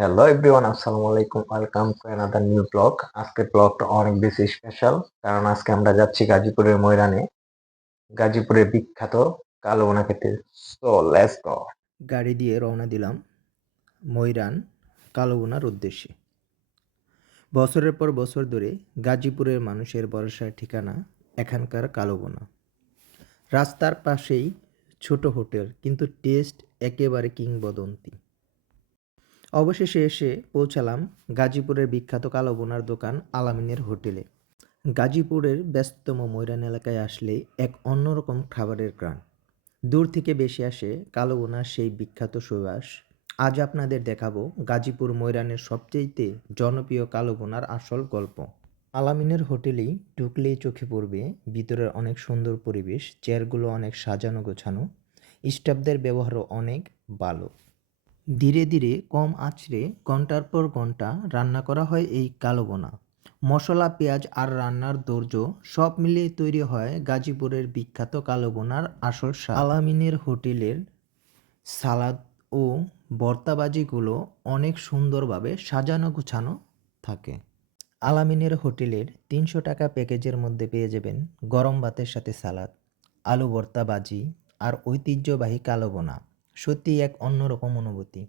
Hello everyone, আসসালামু আলাইকুম। Welcome to another new blog. আজকের ব্লগটা অনেক বেশি স্পেশাল, কারণ আজকে আমরা যাচ্ছি গাজীপুরের ময়রানে, গাজীপুরের বিখ্যাত কালো ভুনা খেতে। So let's go. গাড়ি দিয়ে রওনা দিলাম ময়রান কালোবোনার উদ্দেশ্যে। বছরের পর বছর ধরে গাজীপুরের মানুষের ভরসার ঠিকানা এখানকার কালোবোনা। রাস্তার পাশেই ছোট হোটেল, কিন্তু টেস্ট একেবারে কিংবদন্তি। অবশেষে এসে পৌঁছালাম গাজীপুরের বিখ্যাত কালোবোনার দোকান আলামিনের হোটেলে। গাজীপুরের ব্যস্ততম ময়রান এলাকায় আসলে এক অন্যরকম খাবারের ঘ্রাণ। দূর থেকে বেশি আসে কালোবোনার সেই বিখ্যাত সুবাস। আজ আপনাদের দেখাবো গাজীপুর ময়রানের সবচেয়ে জনপ্রিয় কালোবোনার আসল গল্প। আলামিনের হোটেলেই ঢুকলেই চোখে পড়বে ভিতরের অনেক সুন্দর পরিবেশ, চেয়ারগুলো অনেক সাজানো গোছানো, স্টাফদের ব্যবহারও অনেক ভালো। ধীরে ধীরে কম আঁচড়ে ঘন্টার পর ঘন্টা রান্না করা হয় এই কালোবোনা। মশলা, পেঁয়াজ আর রান্নার ধৈর্য সব মিলিয়ে তৈরি হয় গাজীপুরের বিখ্যাত কালোবোনার আসল স্বাদ। আলামিনের হোটেলের সালাদ ও ভর্তাবাজিগুলো অনেক সুন্দরভাবে সাজানো গোছানো থাকে। আলামিনের হোটেলের ৩০০ টাকা প্যাকেজের মধ্যে পেয়ে যাবেন গরম ভাতের সাথে সালাদ, আলু ভর্তা, ভাজি আর ঐতিহ্যবাহী কালোবোনা। সত্যি এক অন্যরকম অনুভূতি।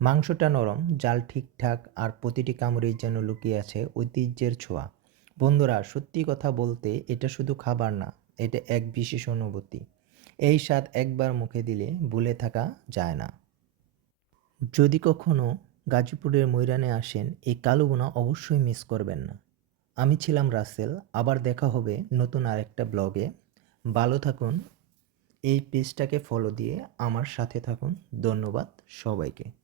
মাংসটা নরম, জাল ঠিকঠাক আর প্রতিটি কামড়েই যেন লুকিয়ে আছে ঐতিহ্যের ছোঁয়া। বন্ধুরা, সত্যি কথা বলতে এটা শুধু খাবার না, এটা এক বিশেষ অনুভূতি। এই স্বাদ একবার মুখে দিলে ভুলে থাকা যায় না। যদি কখনো গাজীপুরের ময়রানে আসেন, এই কালোবোনা অবশ্যই মিস করবেন না। আমি ছিলাম রাসেল, আবার দেখা হবে নতুন আরেকটা ব্লগে। ভালো থাকুন, এই পেজটাকে ফলো দিয়ে আমার সাথে থাকুন। ধন্যবাদ সবাইকে।